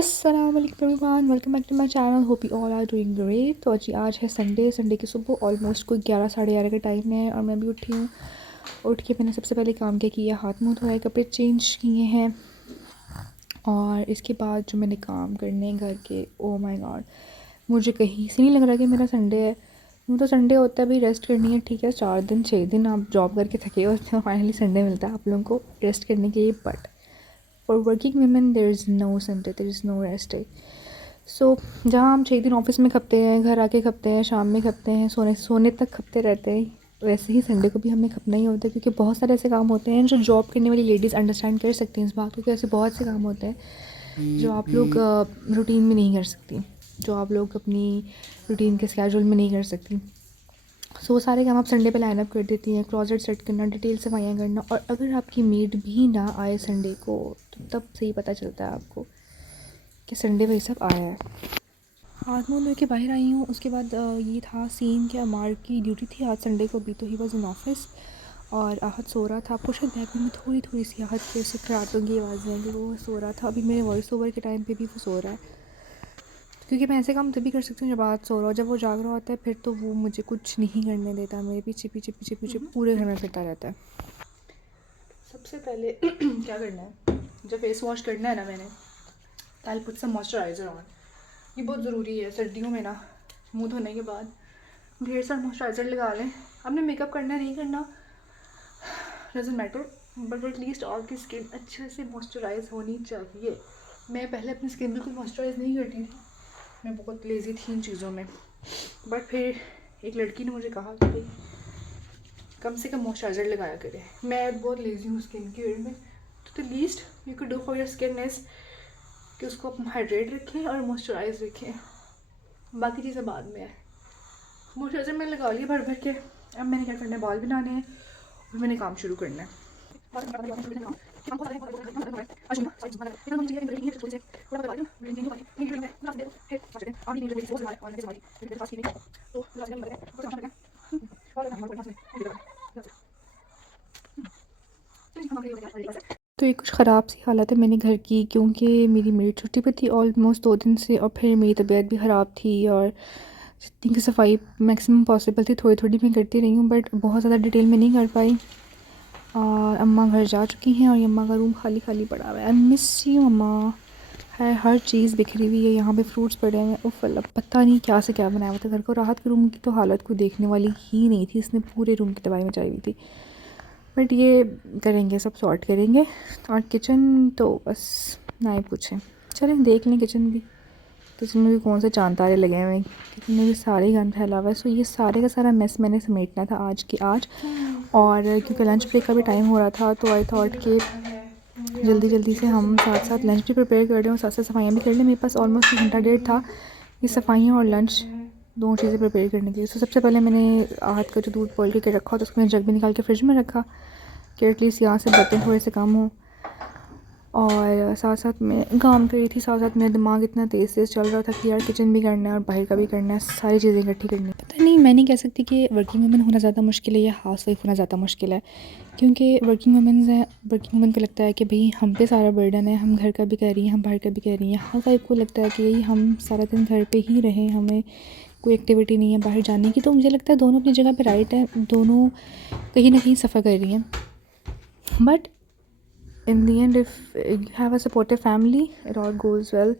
अस्सलाम वालेकुम everyone, welcome back to my channel. Hope you all are doing great. तो जी आज है संडे की सुबह ऑलमोस्ट कोई 11 साढ़े 11 का टाइम है और मैं भी उठी हूँ। उठ के मैंने सबसे पहले काम क्या किया, हाथ मुँह धोए, कपड़े चेंज किए हैं और इसके बाद जो मैंने काम करने घर के, ओ माय गॉड, मुझे कहीं से नहीं लग रहा कि मेरा संडे है। यूँ तो संडे होता है भाई, रेस्ट करनी है, ठीक है, 4 दिन 6 दिन आप जॉब करके थके हो तो फाइनली संडे मिलता है आप लोगों को रेस्ट करने के लिए। But for working women there is no Sunday, there is no rest day. So जहाँ हम 6 दिन ऑफिस में खपते हैं, घर आके खपते हैं, शाम में खपते हैं, सोने सोने तक खपते रहते हैं, वैसे ही संडे को भी हमें खपना ही होता है। क्योंकि बहुत सारे ऐसे काम होते हैं जो जॉब करने वाली लेडीज़ अंडरस्टैंड कर सकती हैं इस बात को, क्योंकि ऐसे बहुत से काम होते हैं जो आप लोग रूटीन में नहीं कर सकती, जो आप लोग अपनी रूटीन के स्केड्यूल में नहीं कर सकती। सो वो सारे काम आप संडे पे लाइन अप कर देती हैं, क्लॉजेट सेट करना, डिटेल सफाइयाँ करना। और अगर आपकी मेड भी ना आए संडे को तो तब से ही पता चलता है आपको कि संडे वही सब आया है। हाथ मुँह धो के बाहर आई हूँ। उसके बाद ये था सीन कि अमार की ड्यूटी थी आज संडे को भी, तो ही वॉज इन ऑफिस और आहत सो रहा था। आपको शायद बैकग्राउंड में थोड़ी थोड़ी सी आहत के उससे खराटों की आवाज़ें हैं कि वो सो रहा था। अभी मेरे वॉइस ओवर के टाइम पे भी वो सो रहा है, क्योंकि मैं ऐसे काम तभी कर सकती हूँ जब आहत सो रहा हो। जब वो जाग रहा होता है फिर तो वो मुझे कुछ नहीं करने देता, मेरे पीछे पीछे पीछे पीछे पूरे घर में फिरता रहता है। सबसे पहले क्या करना है, जब फेस वॉश करना है ना, मैंने I put some moisturizer on. ये बहुत ज़रूरी है सर्दियों में ना, मुंह धोने के बाद ढेर सारा मॉइस्चराइज़र लगा लें। आपने मेकअप करना नहीं करना डजंट मैटर, बट एटलीस्ट आपकी स्किन अच्छे से मॉइस्चराइज होनी चाहिए। मैं पहले अपनी स्किन बिल्कुल मॉइस्चराइज नहीं करती थी, मैं बहुत लेज़ी थी इन चीज़ों में। बट फिर एक लड़की ने मुझे कहा कि भाई कम से कम मॉइस्चराइज़र लगाया करें। मैं बहुत लेज़ी हूँ स्किन केयर में, तो the least you can do for your skin is कि उसको आप हाइड्रेट रखें और मॉइस्चराइज रखें, बाकी चीज़ें बाद में है। मॉइस्चराइज़र मैंने लगा लिया भर भर के। अब मैंने क्या करना है, बाल बनाने हैं और मैंने काम शुरू करना है। तो ये कुछ ख़राब सी हालत है मैंने घर की, क्योंकि मेरी मेड छुट्टी पे थी ऑलमोस्ट 2 दिन से और फिर मेरी तबीयत भी ख़राब थी और जितनी की सफाई मैक्सिमम पॉसिबल थी थोड़ी थोड़ी मैं करती रही हूँ, बट बहुत ज़्यादा डिटेल में नहीं कर पाई। और अम्मा घर जा चुकी हैं और ये अम्मा का रूम खाली खाली पड़ा हुआ है। आई मिस यू अम्मा। है हर चीज़ बिखरी हुई है, यहाँ पे फ्रूट्स पड़े हुए हैं। उफ अल्लाह, पता नहीं क्या से क्या बनाया हुआ था घर को। राहत के रूम की तो हालत कोई देखने वाली ही नहीं थी, इसने पूरे रूम की तबाही मचाई हुई थी। बट ये करेंगे, सब सॉर्ट करेंगे। और किचन तो बस ना ही पूछें, चलें देख लें किचन भी। किचन में भी कौन से चांद तारे लगे हुए हैं, किचन में भी सारे गंद फैला हुआ है। सो ये सारे का सारा मेस मैंने समेटना था आज की आज। और क्योंकि लंच ब्रेक का भी टाइम हो रहा था तो आई थॉट कि जल्दी जल्दी से हम साथ साथ लंच भी प्रिपेयर कर लें और साथ साथ सफाइयाँ भी कर लें। मेरे पास ऑलमोस्ट 1 घंटा 1.5 था ये सफाइयाँ और लंच दोनों चीज़ें प्रिपेयर करने के लिए। तो सबसे पहले मैंने आहत का जो दूध बॉयल करके रखा तो उसको मैंने जग भी निकाल के फ्रिज में रखा कि एटलीस्ट यहाँ से बर्तन थोड़े से कम हो। और साथ साथ मैं काम कर रही थी, साथ साथ मेरा दिमाग इतना तेज़ तेज़ चल रहा था कि यार किचन भी करना है और बाहर का भी करना है, सारी चीज़ें इकट्ठी करनी है। पता नहीं, मैं नहीं कह सकती कि वर्किंग वुमेन होना ज़्यादा मुश्किल है या हाउस वाइफ होना ज़्यादा मुश्किल है, क्योंकि वर्किंग वुमेन्स हैं, वर्किंग वुमेन को लगता है कि भाई हम पे सारा बर्डन है, हम घर का भी कर रही हैं, हम बाहर का भी कर रही हैं। हाउस वाइफ को लगता है कि यही हम सारा दिन घर पर ही रहें, हमें कोई एक्टिविटी नहीं है बाहर जाने की। तो मुझे लगता है दोनों अपनी जगह पर राइट है, दोनों कहीं ना कहीं सफ़र कर रही हैं। But in the end if you have a supportive family it all goes well.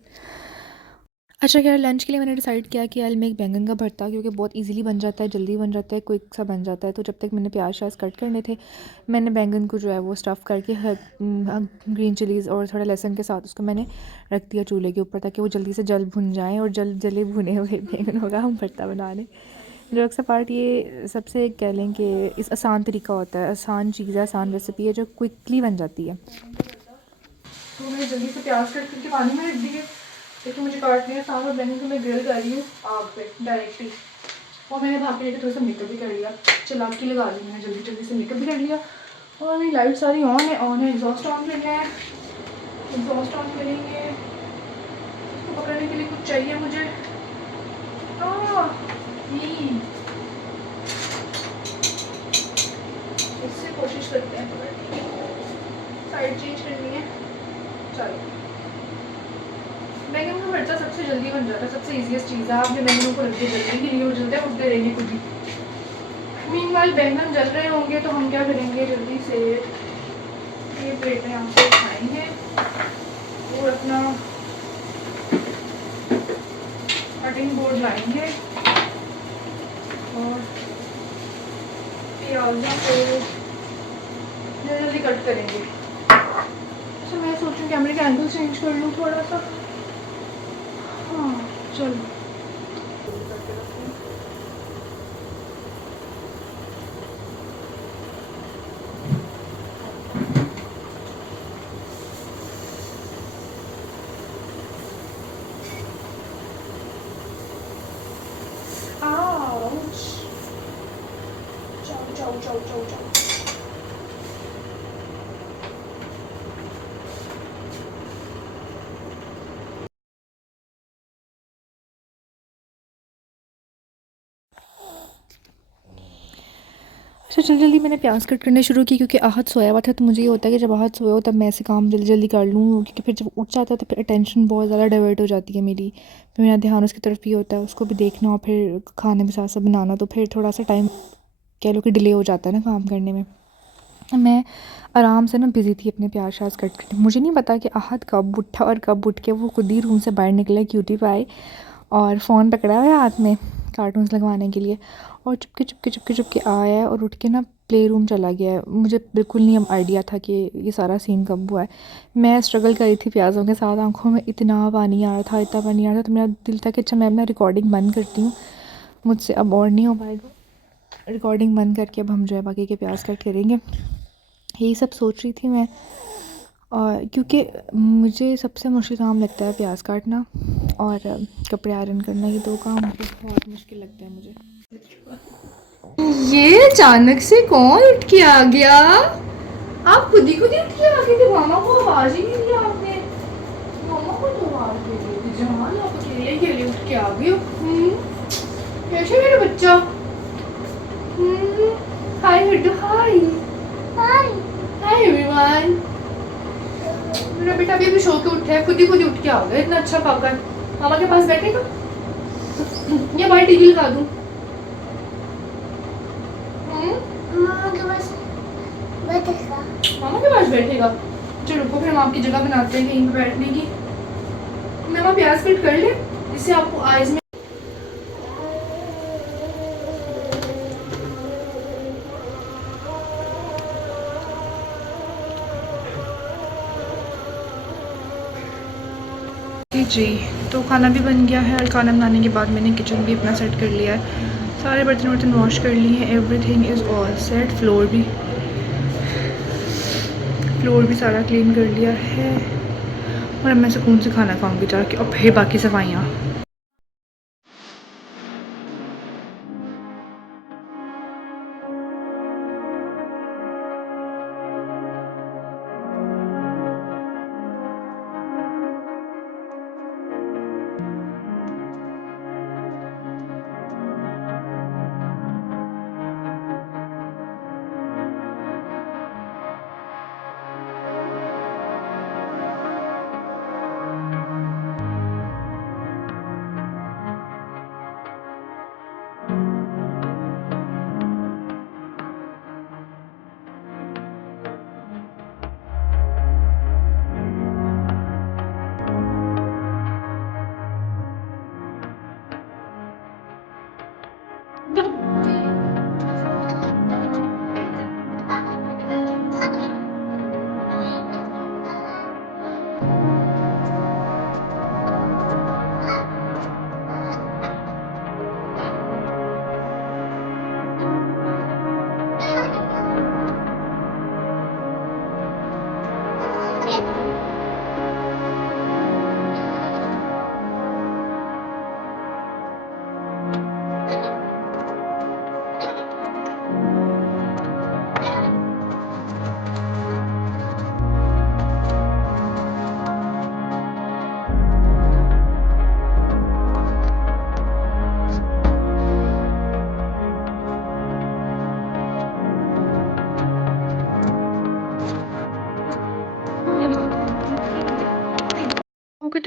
अच्छा खैर, लंच के लिए मैंने डिसाइड किया कि आई मेक बैंगन का भरता, क्योंकि बहुत इजीली बन जाता है, जल्दी बन जाता है, क्विक सा बन जाता है। तो जब तक मैंने प्याज शाज कट करने थे, मैंने बैंगन को जो है वो स्टफ़ करके ग्रीन चिलीज़ और थोड़ा लहसुन के साथ उसको मैंने रख दिया चूल्हे के ऊपर, ताकि वो जल्दी से जल भुन जाएँ और जले भुने हुए बैंगन होगा हम भरता बनाने। जोक्स अपार्ट, ये सबसे कह लें कि इस आसान तरीका होता है, आसान चीज़ है, आसान रेसिपी है जो क्विकली बन जाती है। तो मैंने जल्दी से प्याज कट करके पानी में रख दिए, लेकिन मुझे काटने हैं साथ, और बैंगन को मैं ग्रिल कर रही हूँ आग पे डायरेक्टली। और मैंने भाग के लेकर थोड़ा सा मेकअप भी कर लिया, चलाकी लगा ली मैंने, जल्दी जल्दी से मेकअप भी कर लिया। और मेरी लाइट सारी ऑन है, एग्जॉस्ट ऑन करना है, एग्जॉस्ट ऑन करेंगे। इसको पकड़ने के लिए कुछ चाहिए मुझे, इससे कोशिश करते हैं पकड़ने की। साइड चेंज करनी है, चलो। सबसे जल्दी बन जाता है, सबसे ईजीएस्ट चीज़ है। आप जो बैंगनों को रख के जल्दी के लिए जलते हैं, उठते रहेंगे खुद ही। मीनवाइल बैंगन जल रहे होंगे तो हम क्या करेंगे, जल्दी से ये प्लेटें यहाँ से उठाएंगे और अपना कटिंग बोर्ड लाएंगे और प्याज़ों को जल्दी कट करेंगे। अच्छा, मैं सोच रही हूँ कैमरे का एंगल चेंज कर लूँ थोड़ा सा। हाँ चलो। जाओ जाओ जाओ जाओ। अच्छा, जल्दी जल्दी मैंने प्याज कट करने शुरू की क्योंकि आहत सोया हुआ था। तो मुझे ये होता है कि जब आहत सोया हो तब मैं ऐसे काम जल्दी जल्दी कर लूँ, क्योंकि फिर जब उठ जाता है तो फिर अटेंशन बहुत ज़्यादा डाइवर्ट हो जाती है मेरी। फिर मेरा ध्यान उसकी तरफ भी होता है, उसको भी देखना और फिर खाने में साथ साथ बनाना, तो फिर थोड़ा सा टाइम कह लो कि डिले हो जाता है ना काम करने में। मैं आराम से ना बिज़ी थी अपने प्याज श्याज कट करने। मुझे नहीं पता कि आहत कब उठा और कब उठ के वो खुद ही रूम से बाहर निकला क्यूटी पाई और फ़ोन पकड़ा हुआ है हाथ में कार्टून्स लगवाने के लिए, और चुपके चुपके चुपके चुपके आया है और उठ के ना प्ले रूम चला गया है। मुझे बिल्कुल नहीं आइडिया था कि ये सारा सीन कब हुआ है। मैं स्ट्रगल कर रही थी प्याज़ों के साथ, आंखों में इतना पानी आ रहा था, इतना पानी आ रहा था, तो मेरा दिल था कि अच्छा मैं अपना रिकॉर्डिंग बंद करती हूँ, मुझसे अब और नहीं हो पाएगा। रिकॉर्डिंग बंद करके अब हम जो है बाकी के प्याज कट करेंगे। यही सब सोच रही थी मैं, और क्योंकि मुझे सबसे मुश्किल काम लगता है प्याज काटना और कपड़े आयरन करना। ये दो काम बहुत मुश्किल लगता है मुझे। ये अचानक से कौन उठ के आ गया? आप खुद ही उठ के आ गए थे, मामा को आवाज ही नहीं दी आपने। मामा को तो आवाज दे दी थी, जहाँ आप अकेले उठ के आ गए हो। कैसे मेरा बच्चा? हाय हड्डू, हाय हाय हाय एवरीवन। मेरा बेटा अभी अभी सो के उठा है, खुद ही उठ के आ गया, इतना अच्छा पाकर। मामा के पास बैठेगा या बाहर टीवी लगा दूं? मामा के पास बैठेगा। मामा के पास बैठेगा? चलो रुको, फिर हम आपकी जगह बनाते हैं कहीं पे बैठने की। मामा प्याज कट कर ले, जिससे आपको आइज में जी। तो खाना भी बन गया है और खाना बनाने के बाद मैंने किचन भी अपना सेट कर लिया है। सारे बर्तन वर्तन वॉश कर लिए हैं, everything is all set. Floor भी सारा क्लीन कर लिया है और अब मैं सुकून से खाना खाऊंगी जाके और फिर बाकी सफाइयाँ।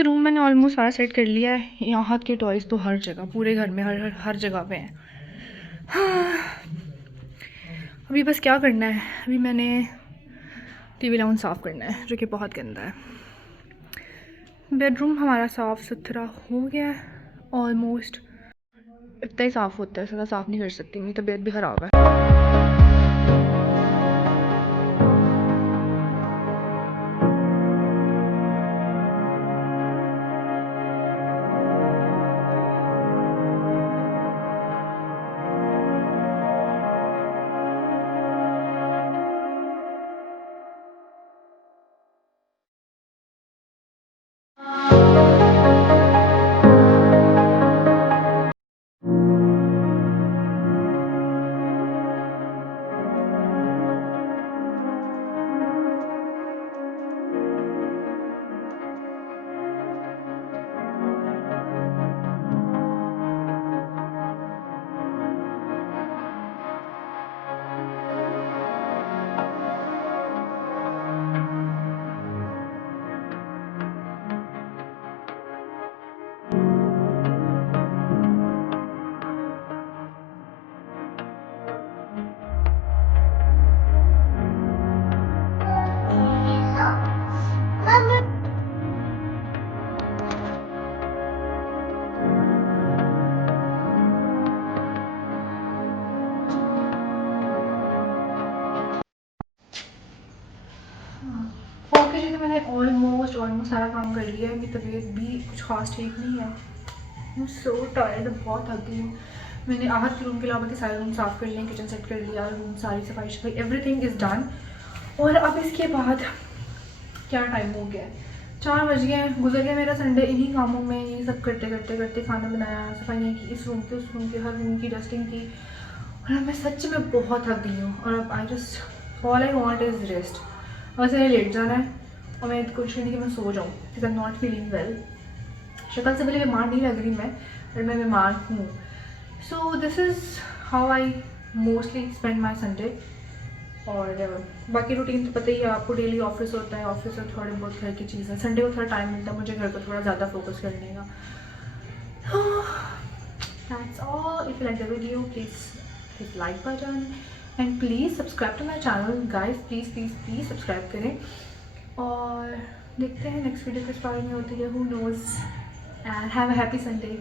रूम मैंने ऑलमोस्ट सारा सेट कर लिया है। यहाँ के टॉयज़ तो हर जगह, पूरे घर में हर जगह पे हैं। हाँ, अभी बस क्या करना है, अभी मैंने टीवी लाउंज साफ़ करना है जो कि बहुत गंदा है। बेडरूम हमारा साफ़ सुथरा हो गया है ऑलमोस्ट। इतना ही साफ़ होता है, ज़्यादा साफ़ नहीं कर सकती, मेरी तबीयत भी ख़राब है। ओके जी, तो मैंने ऑलमोस्ट सारा काम कर लिया है। मेरी तबीयत भी कुछ खास ठीक नहीं है। आई सो टायर्ड, बहुत थक गई हूँ। मैंने आहत के रूम के अलावा के सारे रूम साफ़ कर लिए, किचन सेट कर लिया, रूम सारी सफाई एवरीथिंग इज़ डन। और अब इसके बाद क्या टाइम हो गया है, 4 बज गए हैं। गुजर गया मेरा संडे इन्हीं कामों में, ये सब करते करते करते। खाना बनाया, सफाइयाँ की, इस रूम की उस रूम की, हर रूम की डस्टिंग की। और अब मैं सच में बहुत थक गई हूँ। और अब all I want is rest. बस मुझे लेट जाना है और मैं कोशिश करी कि मैं सो जाऊँ, because I am not feeling well. शक्ल से पहले बीमार नहीं लग रही मैं, पर मैं बीमार हूँ। So this is how I mostly spend my Sunday. और बाकी रूटीन तो पता ही है आपको, डेली ऑफिस होता है, ऑफिस से थोड़े बहुत घर की चीज़ें। संडे को थोड़ा टाइम मिलता है मुझे घर को थोड़ा ज़्यादा फोकस करने का। That's all. If you like the video please hit like button and please subscribe to my channel guys. Please please please subscribe करें। और देखते हैं नेक्स्ट वीडियो किस बारे में होती है, who nose. And have a happy Sunday.